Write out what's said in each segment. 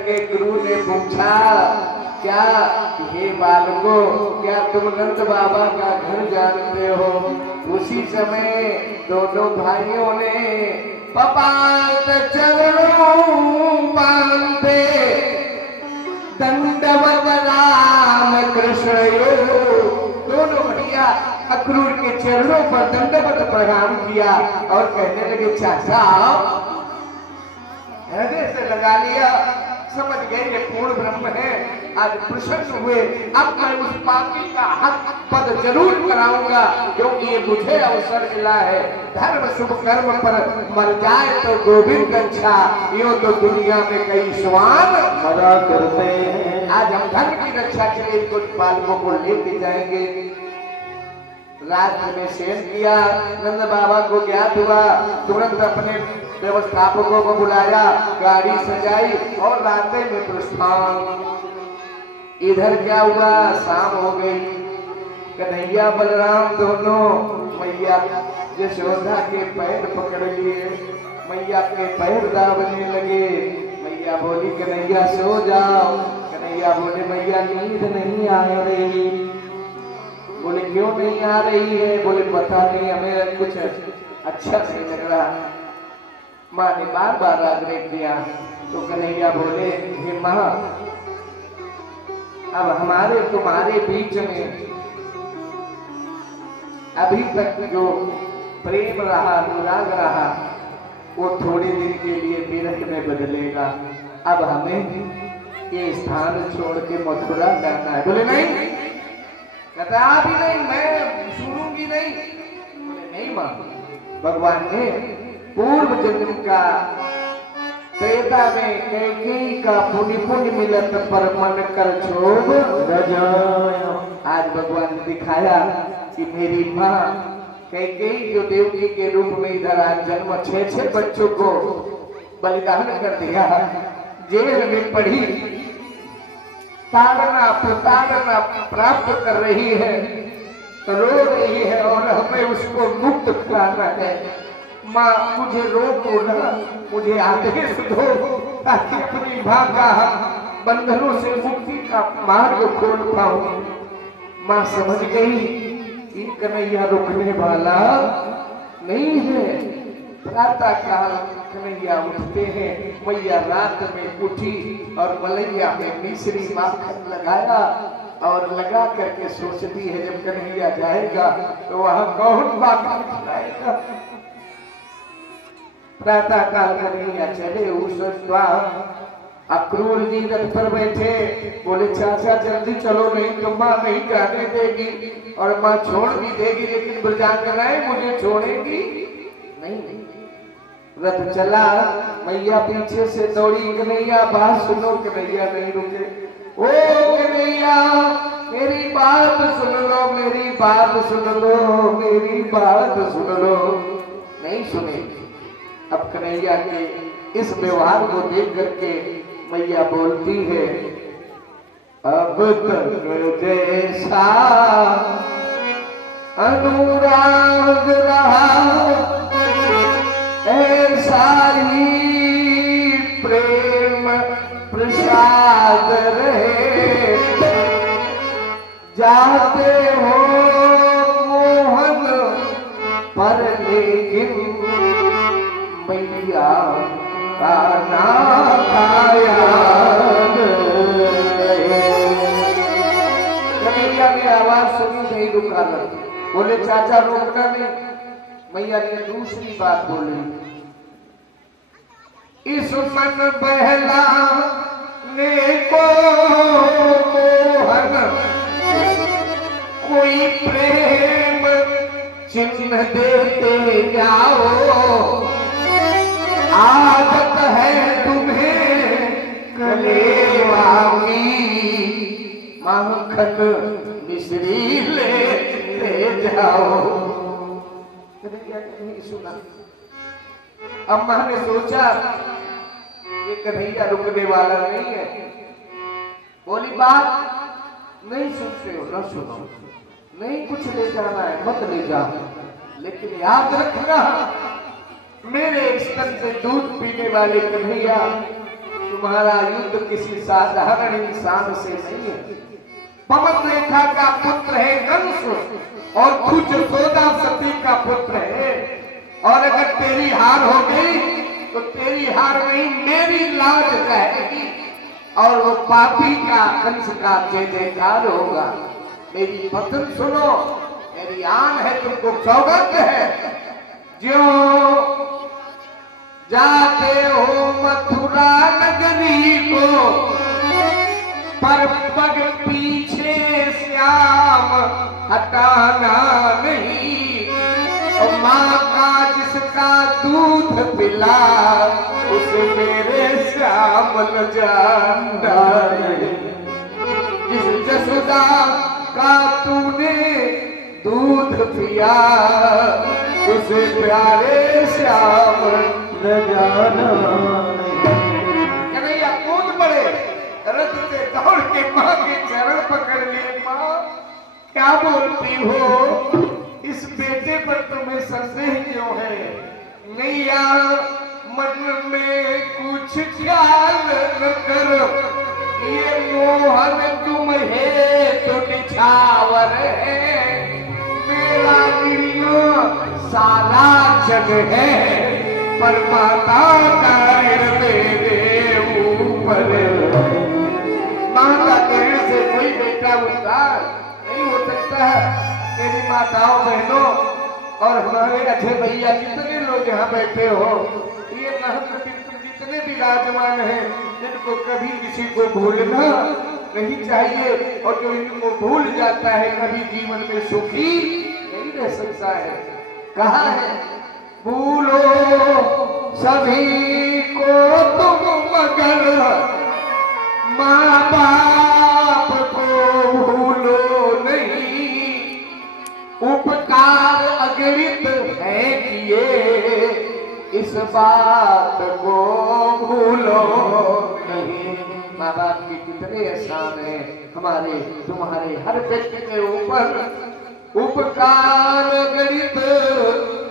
करके गुरु ने पूछा, क्या हे बालकों, क्या तुम नंद बाबा का घर जानते हो? उसी समय दोनों भाइयों ने पपात चरणों बांधे दंडवत राम कृष्ण यो। दोनों भैया अक्रूर के चरणों पर दंडवत प्रणाम किया और कहने लगे, चाचा हृदय से लगा लिया, समझ गए ये पूर्ण ब्रह्म है, आज प्रसन्न हुए, अब मैं उस पापी का हक पद जरूर कराऊंगा, क्योंकि ये मुझे अवसर मिला है। धर्म शुभ कर्म पर मर जाए तो गोविंद अच्छा, यो तो दुनिया में कई स्वान मरा करते हैं। आज हम धर्म की रक्षा के लिए कुछ बालकों को लेके जाएंगे। रात में शेष किया, नंद बाबा को ज्ञात हुआ, तुरंत अपने व्यवस्थापकों को बुलाया, गाड़ी सजाई और रास्ते में प्रस्थान। इधर क्या हुआ, शाम हो गई। कन्हैया बलराम दोनों मैया यशोदा के पैर पकड़ लिए, मैया के पैर दाबने लगे। मैया बोली, कन्हैया सो जाओ। कन्हैया बोले, मैया नींद नहीं आ रही। बोले, क्यों नहीं आ रही है? बोले, पता नहीं, हमें कुछ अच्छा नहीं लग रहा। माँ ने बार बार आग्रह किया तो कन्हैया बोले, हे माँ, अब हमारे तुम्हारे बीच में अभी तक जो प्रेम रहा, अनुराग रहा, वो थोड़े दिन के लिए विरह में बदलेगा। अब हमें ये स्थान छोड़ के मथुरा जाना है। बोले, नहीं, कहता आप ही नहीं, मैं सुनूंगी नहीं। बोले, नहीं माँ, भगवान ने पूर्व जन्म का त्रेता में कैकेयी का पुण्य पुण्य मिलत पर मन कर क्षोभ रजाया। आज भगवान ने दिखाया कि मेरी माँ कैकेयी जो देवकी के रूप में इधर आज जन्म 6 बच्चों को बलिदान कर दिया, जेल में पड़ी, ताड़ना प्रताड़ना प्राप्त कर रही है, रो रही है और हमें उसको मुक्त कराना है। माँ मुझे रोको ना, मुझे आदेश दो ताकि अपनी माँ का बंधनों से मुक्ति का मार्ग खोल पाऊं। माँ समझ गई कि कन्हैया रुकने वाला नहीं है। प्रातः काल कन्हैया उठते हैं, मैया रात में उठी और मलैया में मिश्री माखन लगाया और लगा करके सोचती है, जब कन्हैया जाएगा तो वहां कौन माखन खिलाएगा। प्रातः काल कन्हैया चले, उस अक्रूर जी रथ पर बैठे। बोले, चाचा जल्दी चलो, नहीं तो माँ नहीं जाने देगी और माँ छोड़ भी देगी, लेकिन ब्रजांगनाएं मुझे छोड़ेगी नहीं। रथ चला, मैया पीछे से दौड़ी, कन्हैया बात सुनो। कन्हैया नहीं रुके। ओ कन्हैया, मेरी बात सुन लो, मेरी बात सुन लो, मेरी बात सुन लो। नहीं सुनेगी। अब कन्हैया के इस व्यवहार को देख करके मैया बोलती है, अब तक जैसा अनुराग रहा ऐसा ही प्रेम प्रसाद रहे। जाते हो मोहन पर लेकिन मैया का नाम याद रहे। कन्हैया की आवाज सुनी नहीं रुका। बोले, चाचा रोकना नहीं। मैया ने दूसरी बात बोली, इस मन बहलाने को मोहन कोई प्रेम चिन्ह देते जाओ। आदत है तुम्हें कलेवा की, माखन मिश्री ले जाओ। नहीं सुना। अम्मा ने सोचा ये कन्हैया रुकने वाला नहीं है। बोली, बात नहीं सुनते हो ना सुनो, नहीं कुछ ले जाना है मत ले जाओ, लेकिन याद रखना मेरे स्तन से दूध पीने वाले कन्हैया तुम्हारा युद्ध किसी साधारण इंसान से नहीं है। पवन रेखा का पुत्र है कंस और तू जसोदा सती का पुत्र है। और अगर तेरी हार हो गई तो तेरी हार नहीं मेरी लाज रहेगी और वो पापी का कंस का जय जयकार होगा। मेरी वचन सुनो, मेरी आन है, तुमको सौगंध है। जो जाते हो मथुरा नगरी को पर पग पीछे श्याम हटाना नहीं। और माँ का जिसका दूध पिला उसे मेरे श्याम न जानना नहीं। जिस जसोदा का तूने दूध पिया उसे प्यारे श्याम न जाना नहीं। कन्हैया कूद पड़े, रथ से दौड़ के माँ के चरण पकड़ लिए। माँ क्या बोलती हो, इस बेटे पर तुम्हें संदेह क्यों है? नैया मन में कुछ ख्याल न करो, ये मोहन तुम है तो निछावर है। मेरा दिल सारा जग है पर माता का मेरे ऊपर। माँ का कहने से कोई बेटा उद्धार नहीं हो सकता है। मेरी माताओं बहनों और हमारे अच्छे भैया जितने लोग यहाँ बैठे हो, ये महंत जितने भी विराजमान हैं, इनको कभी किसी को भूलना नहीं चाहिए। और जो इनको भूल जाता है कभी जीवन में सुखी नहीं रह सकता है। कहा है भूलो सभी को तुम मगर माँ बाप को भूलो नहीं। उपकार अगणित है किए इस बात को भूलो नहीं। माँ बाप की कितने एहसान है हमारे तुम्हारे हर व्यक्ति के ऊपर। उपकार गणित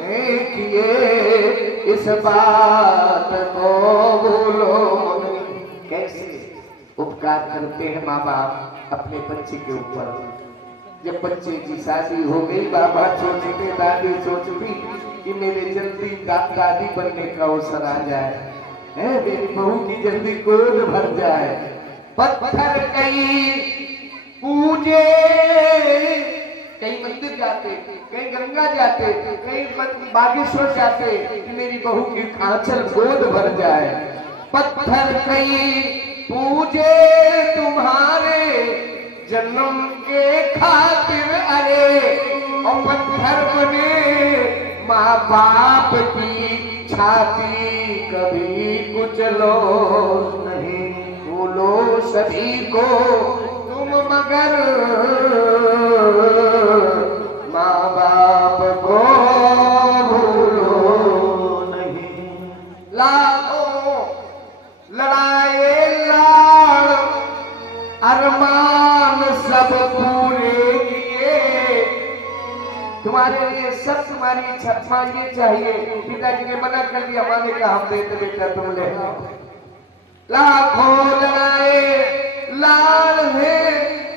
है किए इस बात को भूलो नहीं। कैसे उपकार करते हैं माँ बाप अपने बच्चे के ऊपर। जब बच्चे की शादी हो गई, बाबा सोचते, दादी सोचती कि मेरे जल्दी दादी बनने का अवसर आ जाए, है मेरी बहू की जल्दी गोद भर जाए। पत्थर कहीं पूजे, कहीं मंदिर जाते, कहीं गंगा जाते, कहीं बागेश्वर जाते कि मेरी बहू की आंचल गोद भर जाए। पत्थर कहीं पूजे तुम्हारे जन्म के खातिर, अरे और पत्थर बने माँ बाप की छाती कभी कुचलो नहीं। भूलो सभी को तुम मगर माँ बाप को भूलो नहीं। लाखों लड़ाए लाड़ अरमान सब पूरे किए। तुम्हारे लिए सब तुम्हारी इच्छा मांगनी चाहिए। पिताजी ने मना कर दिया, माँ ने कहा हम देते बेटा तुम ले आओ। लाखों लड़ाए लाड़ है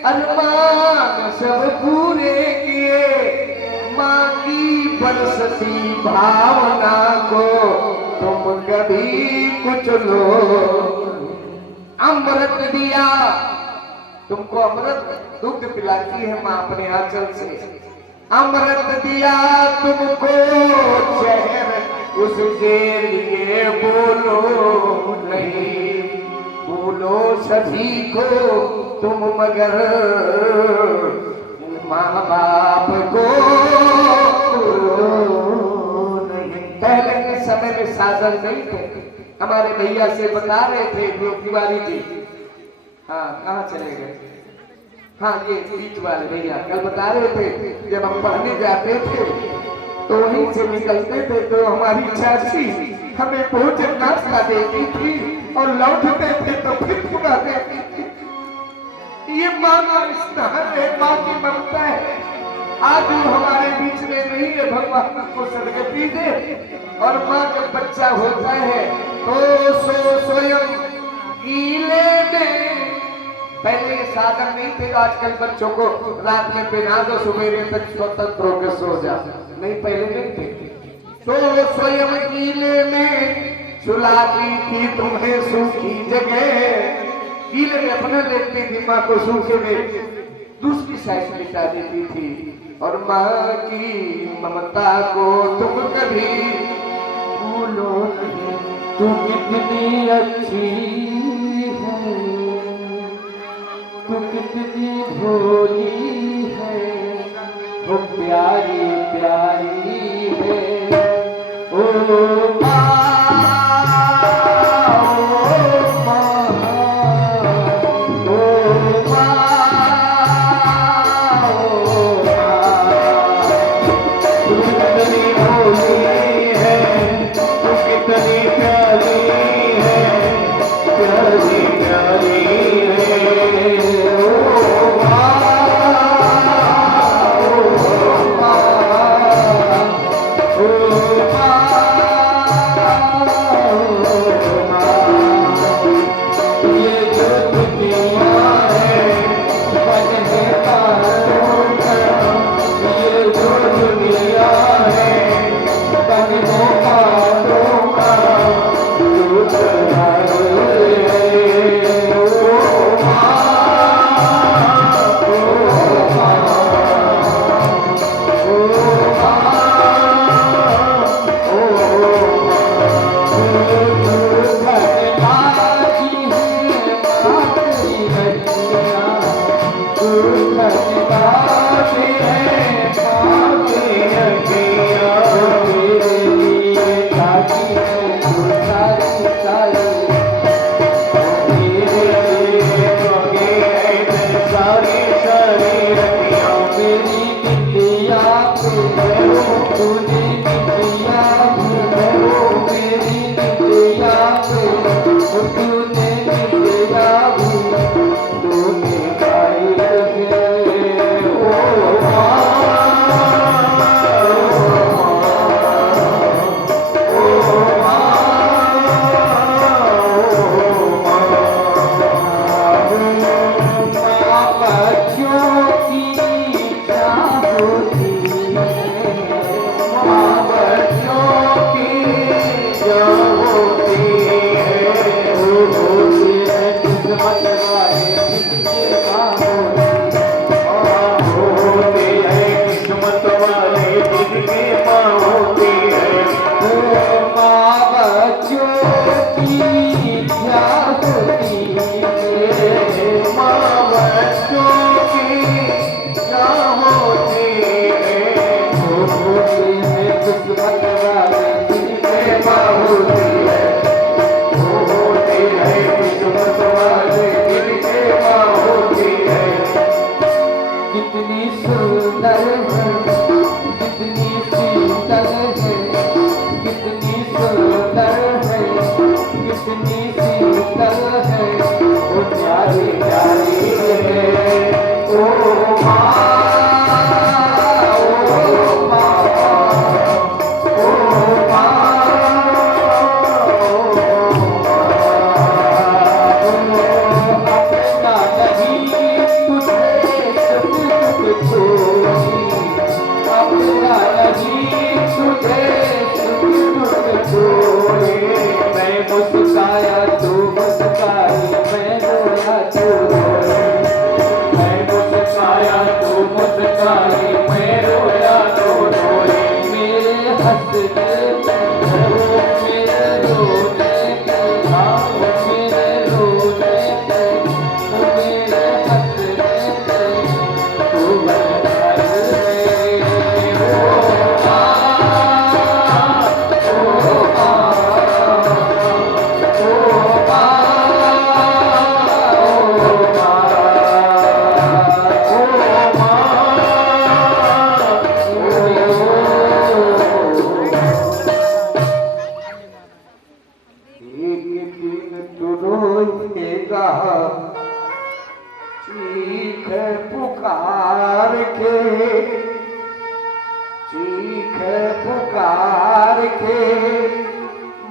अरमान सब पूरे किए। माँ की बरसती भावना को तुम कभी कुछ लो। अमृत दिया तुमको, अमृत दुग्ध पिलाती है माँ अपने आंचल से। अमृत दिया तुमको जहर उसके लिए बोलो नहीं। बोलो सभी को तुम मगर माँ बाप को नहीं। पहले के समय में साधन नहीं थे। हमारे भैया से बता रहे थे तिवारी जी, हाँ कहाँ चले गए, हाँ ये बीच वाले भैया कल बता रहे थे जब हम पढ़ने जाते थे तो वहीं से निकलते थे तो हमारी चाची हमें भोजन नाश्ता देती थी और लौटते थे तो फिर पुनः देती थी। ये माँ का स्नेह है, माँ की ममता है। आज वो हमारे बीच में नहीं है, भगवान को सदगति दे। और माँ जब बच्चा होता है तो स्वयं पहले ये साधन नहीं थे। आजकल बच्चों को रात में पहना दो, सवेरे तक स्वतंत्र होकर सो जा। नहीं, पहले नहीं थे। तो स्वयं गीले में सुलाती थी तुम्हें सूखी जगह, गीले में अपना लेती थी, माँ को सूखे में दूसरी साइड मिटा देती थी। और माँ की ममता को तुम कभी भूलो नहीं। तू कितनी अच्छी है, तू कितनी भोली है, वो प्यारी प्यारी है। ओ माँ,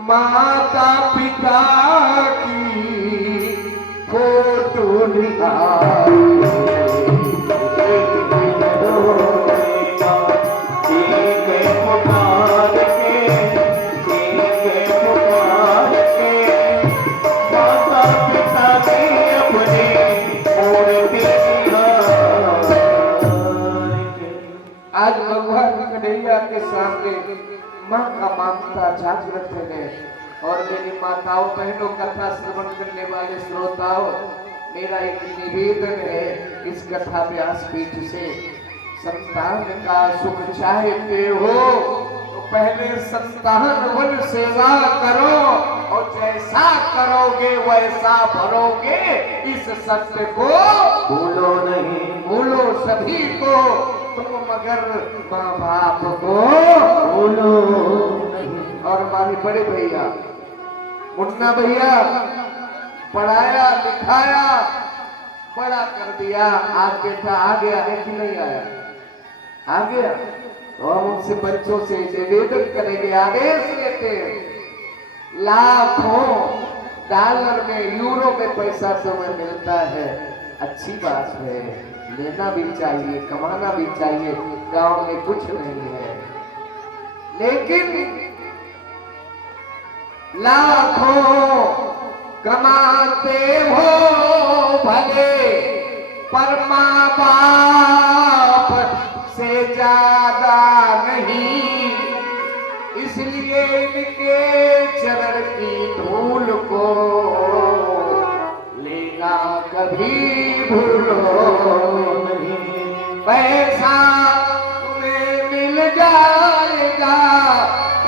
माता पिता की फोटो आज भगवान कन्हैया के सामने माँ का ममता जागृत है। और मेरी माताओं बहनों, कथा श्रवण करने वाले श्रोताओं, मेरा एक निवेदन है, इस कथा व्यास पीठ से संतान का सुख चाहते हो तो पहले संतान वन सेवा करो, और जैसा करोगे वैसा भरोगे, इस सत्य को भूलो नहीं। भूलो सभी को, तुम मगर माँ बाप को भूलो नहीं। और हमारे बड़े भैया मुन्ना भैया पढ़ाया लिखाया बड़ा कर दिया, आज बेटा आ गया है कि नहीं आया? आ गया। तो हम उनसे बच्चों से निवेदन करेंगे, आदेश लेते हैं, लाखों डॉलर में यूरो में पैसा तुम्हें मिलता है, अच्छी बात है, लेना भी चाहिए, कमाना भी चाहिए, गांव में कुछ नहीं है। लेकिन लाखों कमाते हो भले, पर माँ बाप से ज्यादा नहीं, इसलिए इनके चरण की धूल को लेना कभी भूलो नहीं। पैसा तुम्हें मिल जाएगा,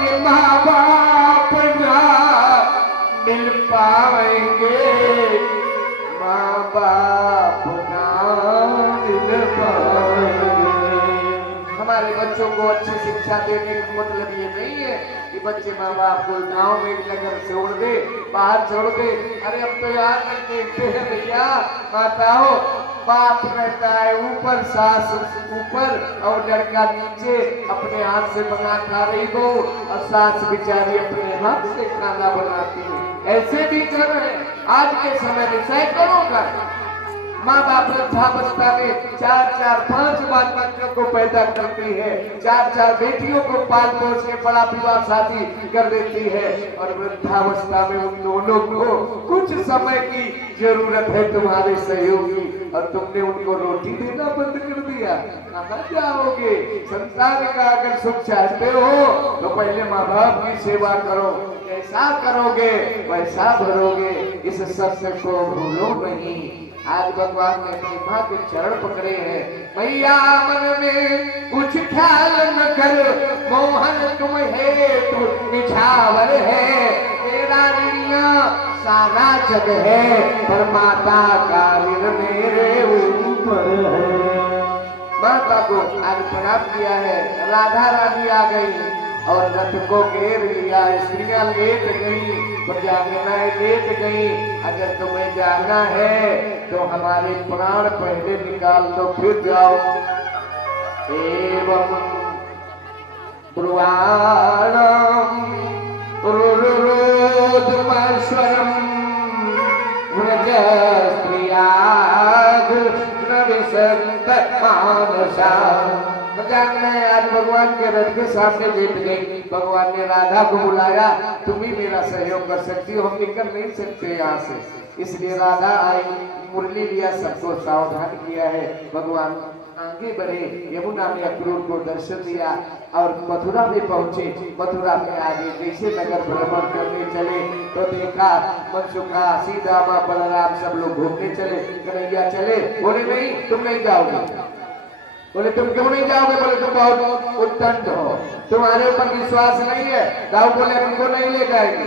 ये माँ बाप ना मिल पाएंगे, माँ बाप ना मिल पाएंगे। हमारे बच्चों को अच्छी शिक्षा देने का मतलब ये नहीं है कि बच्चे माँ बाप को गाँव में नगर छोड़ दे, बाहर छोड़ दे। अरे अब तो यार नहीं देखते हैं भैया, माताओं, बाप रहता है ऊपर, सास ऊपर और लड़का नीचे, अपने हाथ से बना खा रही हो और सास बेचारी अपने हाथ से खाना बनाती है। ऐसे भी कर रहे हैं आज के समय में सैकड़ों का। माँ बाप वृद्धावस्था में 4-4, 5 बार बच्चों को पैदा करती है, 4-4 बेटियों को पाल पोस के बड़ा विवाह शादी कर देती है, और वृद्धावस्था में उन दोनों को कुछ समय की जरूरत है तुम्हारे सहयोगी, और तुमने उनको रोटी देना बंद कर दिया। कहाँ जाओगे? संसार का अगर सुख चाहते हो तो पहले माँ बाप की सेवा करो, कैसा करोगे वैसा भरोगे, इस सत्य को भूलो नहीं। आज भगवान ने अपनी माँ के चरण पकड़े हैं, मैया मन में कुछ ख्याल न कर, मोहन तुम है तू निछावर है, तेरा रिया सारा जग है, पर माता का मेरे ऊपर है। माता को आज प्रणाम किया है, राधा रानी आ गई और रथ को घेर लिया, स्त्रियां लेट गई, प्रजागनाएं लेट गई। अगर तुम्हें जाना है तो हमारे प्राण पहले निकाल दो, फिर जाओ। एवं ब्रुवाणम रुरुरुद्रमश्वरम व्रज स्त्रियाग नविसंत मानसा। आज भगवान के रथ के सामने लेट गई। भगवान ने राधा को बुलाया, तुम ही मेरा सहयोग कर सकती हो, हम निकल नहीं सकते यहाँ से, इसलिए राधा आई, मुरली लिया, सबको सावधान किया है। भगवान आगे बढ़े, यमुना में अक्रूर को दर्शन दिया और मथुरा में पहुंचे। मथुरा में आगे जैसे नगर भ्रमण करने चले तो देखा मनसुखा, सीतामा, बलराम सब लोग घूमने चले। कन्हैया चले, बोले नहीं तुम नहीं जाओगे। बोले तुम क्यों नहीं जाओगे? बोले तुम बहुत उद्दंड हो, तुम्हारे ऊपर विश्वास नहीं है। दाऊ बोले हमको नहीं ले जाएंगे।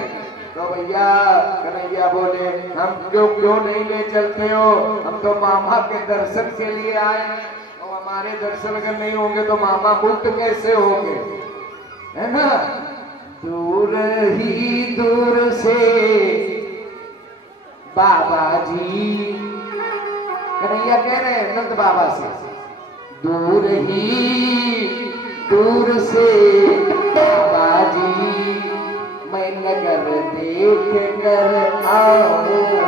तो भैया कन्हैया बोले हम क्यों नहीं ले चलते हो? हम तो मामा के दर्शन के लिए आए, और हमारे दर्शन अगर नहीं होंगे तो मामा मुक्त कैसे होंगे, है ना? दूर ही दूर से बाबा जी, कन्हैया कह रहे हैं नंद बाबा से, दूर ही दूर से बाबा जी, मैं नगर देख कर आऊं।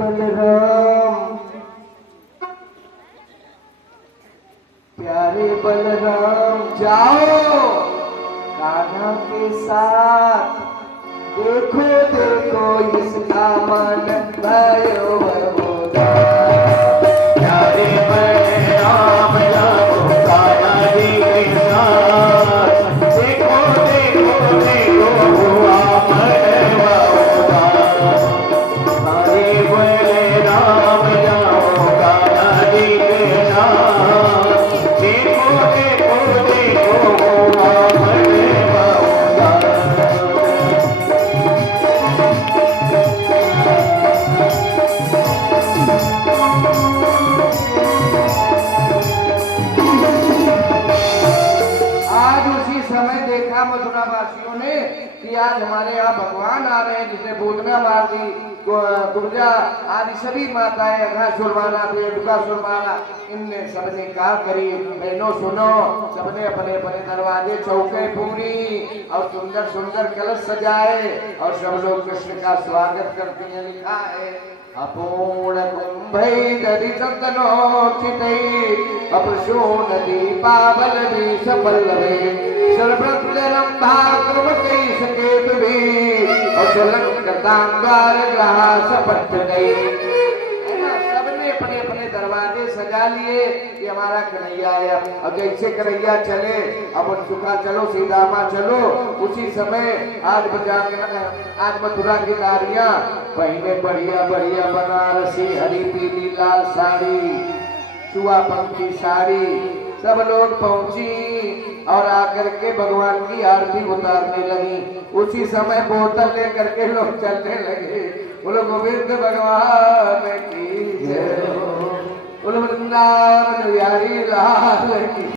बलराम, प्यारे बलराम जाओ कान्हा के साथ, देखो देखो इसका मन भयो बबूला। प्यारे बलराम जाओ कान्हा जी के साथ, देखो देखो देखो हुआ मन बहुधा। प्यारे बलराम जाओ कान्हा जी के साथ, देखो देखो देखो हुआ मन बहुधा। आज उसी समय देखा मथुरा वासियों ने कि आज हमारे यहाँ भगवान आ रहे हैं, जिसने बोधना माती, दुर्गा आदि सभी माताएं, अघासुर माला, रेणुकासुर माला, इनने सबने कहा करी बहनों सुनो, सबने अपने अपने दरवाजे चौके पूरी और सुंदर सुंदर कलश सजाए और सब लोग कृष्ण का स्वागत करते हैं। लिखा है अपूर्ण कुंभै दरिद्रनोचितै अप्रशो नदी पावल विष पल्लवे सर्वप्रलम्भा क्रमकै सकेतुभि अचलंकृतांगार ग्रास पट्टनै। सबने अपने अपने दरवाजे सजा लिए कि हमारा कन्हैया आया। अब जैसे कन्हैया चले, अब चुका चलो सीधामा चलो। उसी समय आज मथुरा की नारियां पहने बढ़िया बढ़िया बनारसी हरी पीली लाल साड़ी, चुआ पंखी साड़ी, सब लोग पहुंची और आकर के भगवान की आरती उतारने लगी। उसी समय बोतल लेकर के लोग चलने लगे। बोलो गोविंद भगवान की जय, बोलो वृंदावन बिहारी लाल की।